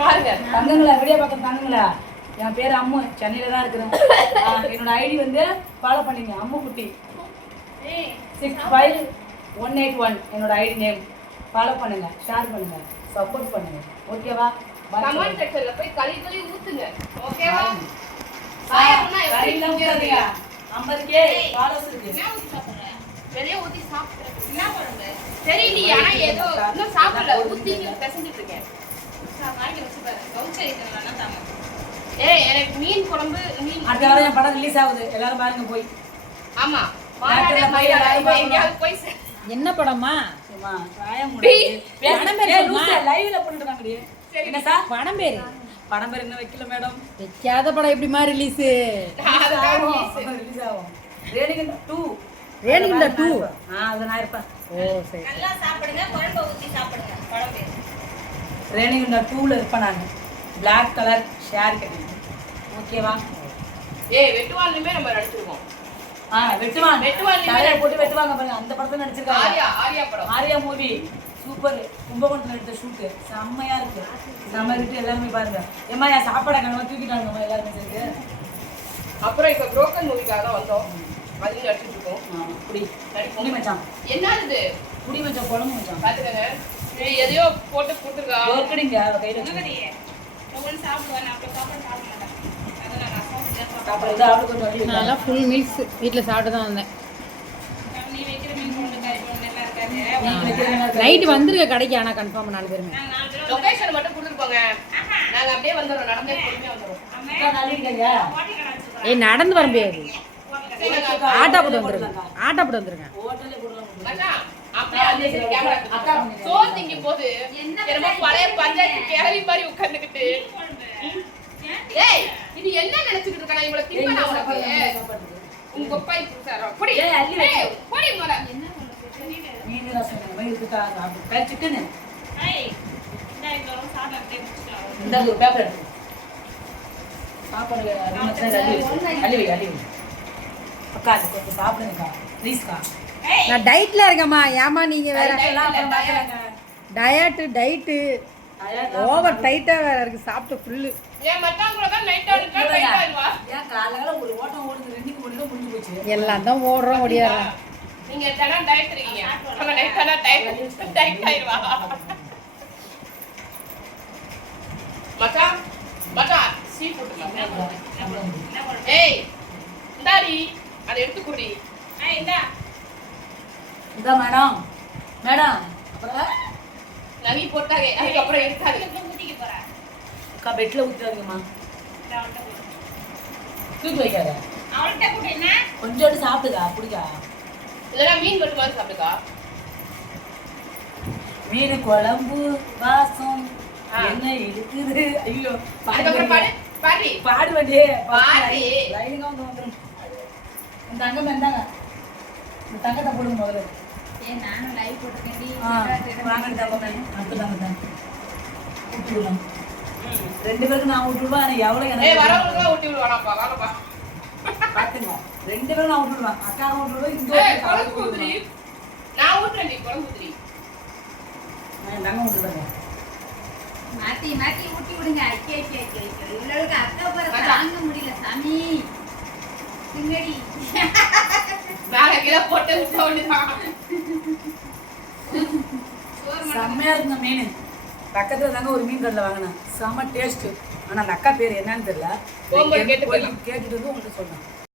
பாருங்க தங்கங்களா, வீடியோ பார்க்குற தங்கங்களா, என் பேர் அம்மு, சென்னையில தான் இருக்கிறேன். என்னோட ஐடி வந்து ஃபாலோ பண்ணிங்க, அம்மு குட்டி 65181 என்னோட ஐடி நேம். ஃபாலோ பண்ணுங்க, ஷேர் பண்ணுங்க, சப்போர்ட் பண்ணுங்க. ஓகேவா? கமெண்ட் செக்ஷன்ல போய் களி ஊத்துங்க. ஓகேவா? கறிலாம் ஊத்தாதீங்க. 50k ஃபாலோஸ் இருக்கு. என்ன ஊத்தி சாப்பிடுற? வெளிய ஊத்தி சாப்பிடுற. என்ன பண்ணுங்க? தெரியல, ஆனா ஏதோ இன்னும் சாப்பிடல. ஊத்தி பேசிட்டு இருக்கேன். சாப்பாடு வச்சு பாரு. கவுச்ச ஐட்டம்னா தாங்க. எனக்கு மீன் குழம்பு, மீன் அடுத்த வாரம் என் படம் ரிலீஸ் ஆகுது. எல்லாரும் பாருங்க போய். ஆமா. மாறாட மயிலாட போய் என்ன படமா? சும்மா ராயம் முடி. படம் பேர் லைவ்ல பண்ணிட்டாங்கடி. என்ன சார் படம் பேரு? படம் பேர் என்ன வைக்கல மேடம். வைக்காத படம் எப்படிமா ரிலீஸ்? ரிலீஸ் ஆகும். ரேணிகண்ட 2. ரேணிகண்ட 2. அது நான் இருப்பேன். ஓ சரி. நல்லா சாப்பிடுங்க, குழம்பு ஊத்தி சாப்பிடுங்க. படம் பேர் ரேணிகண்ட 2ல இருப்பேன் நான். Black கலர் ஷேர் கட்டிங்க. ஓகேவா? வெட்டுவான்லயுமே நம்ம நடிச்சிருக்கோம். வெட்டுவான் போட்டு வெட்டுவாங்க பாருங்க. அந்த படத்துல நடிச்சிருக்காங்க. ஆரியா படம். Arya movie super. கும்பகோணத்துல எடுத்த ஷூட் செம்மையா இருக்கு. செம்ம இருக்கு. எல்லாருமே பாருங்க. ஏமா என் சாப்பாடை கணவன் தூக்கிட்டாங்கம்மா எல்லாருமே சேர்ந்து. அப்புறம் இப்ப புரோக்கன் மூவிக்காக தான் வந்தோம். அதுவும் நடிச்சிட்டு இருக்கோம். புடி மச்சான். என்ன இது? புடி மச்சான், குழம்பு மச்சான். பாத்துக்கங்க. எதையோ போட்டு கொடுத்துருக்கா. ஒர்க்கடிங்க கையில சாப்பிடுவேன். அப்ப சாப்பாடு சாப்பிட மாட்டேன். அதனால நான் சாப்பாடு இதை ஆளு கொஞ்சம் அள்ளி வைங்க. நான் ஃபுல் மீல்ஸ் வீட்டில் சாப்பிட்டு தான் வந்தேன். நீ வைக்கிற மீன் குழம்பு கறி குழம்பு எல்லாம் இருக்காது. நைட்டு வந்துருக்க கடைக்கு, ஆனால் கன்ஃபார்ம் 4 பேருமே. லொகேஷன் மட்டும் கொடுத்துருப்போங்க. நாங்க அப்படியே வந்துடுறோம். நடந்தே பொறுமையா வந்துடுறோம். அக்கா அள்ளிடுங்க. ஏய் நடந்து வர முடியாது. ஆட்டோ போட்டு வந்துருங்க. ஆட்டோ போட்டு வந்துருங்க. ஹோட்டல்ல போடலாம். மச்சான், அப்படியே அந்த சைடு கேமரா அக்கா சோறு திங்க போது என்னமோ பழைய பஞ்சாயத்து கேள்வி மாதிரி உட்கார்ந்துக்கிட்டு இது என்ன நினைச்சிட்டு இருக்க? நான் இவ்வளவு திம்பனா உனக்கு உங்க கொப்பாய் புடிச்சாரோ பொடி பொடி மொற என்ன மீன் ரசம் மாதிரி இருக்குதா? சாப்பிடு. சிக்கன் இந்த இதெல்லாம் சாப்பிட்டே முடிச்சிட்டோம். இந்த ஒரு பேப்பர் எடுத்து சாப்பாடு அள்ளி வை. அக்கா கொஞ்சம் சாப்பிடுங்கக்கா ப்ளீஸ்க்கா. நான் டயட்ல இருக்கேம்மா. ஏமா நீங்க வேற டயட்டு ஓவர் டைட்டா வேற இருக்கு. சாப்பிட்டு ஃபுல்லு. ஏன் மச்சான் கூட தான் நைட் ஆடுறா டைட் ஆயிடுவா. ஏன் காலையில ஒரு ஓட்டம் ஓடுது 2 மணிக்கு முடிஞ்சு போச்சு. எல்லாம் தான் ஓடுறோம் ஓடியாறோம். நீங்க தான டயட் இருக்கீங்க. நம்ம நைட் ஆனா டைட் ஆயிடுவா. மச்சான் சீ போட்டுலாம். இந்தாடி அதை எடுத்து குடி. இந்தா இதா மேடம். அப்புறம் நவி போட்டாங்க. அதுக்கு அப்புறம் எடுத்தாங்க. ஊத்திக்க போறா. அக்கா பெட்ல ஊத்தாதீங்கம்மா. தூக்கி வைக்காத. அவள்கிட்ட கூட என்ன கொஞ்சோண்டு சாப்பிடுதா புடிக்கா. இதெல்லாம் மீன் மட்டும் மாதிரி சாப்பிடுக்கா. மீன் குழம்பு வாசம் என்ன இருக்குது. ஐயோ பாடு வண்டியே லைனிங்கா வந்துடும். இந்த தங்கம் இருந்தாங்க. இந்த தங்கத்தை போடுங்க முதல்ல. நானும் லைவ் போட்டுருக்கேன். ஊட்டி 2 பேருக்கு நான் ஊட்டி விடுவேன். எவ்வளவு வரவங்களுக்குலாம் ஊட்டி விடுவானாப்பா. வாங்கப்பா பாத்துங்க. 2 பேரும் நான் ஊட்டி விடுவேன். அக்கா ஊட்டி விடுவேன். குழம்பு ஊத்துறி. நான் ஊட்டுறேன். நீ குழம்பு ஊத்துறி. நாங்க ஊட்டுறேங்க. மாத்தி ஊட்டி விடுங்க. இவ்வளவுக்கு அக்கா பாரு தாங்க முடியல சாமி. சிங்கடி நாளைக்கு போட்டு விட்ட வேண்டியதான். செம்மையா இருக்குங்க மீன். பக்கத்துல தாங்க ஒரு மீன் கடையில் வாங்கினேன். செம்ம டேஸ்ட். ஆனா அந்த அக்கா பேர் என்னன்னு தெரியல. கேட்டுட்டு வந்து உங்கள்கிட்ட சொன்னேன்.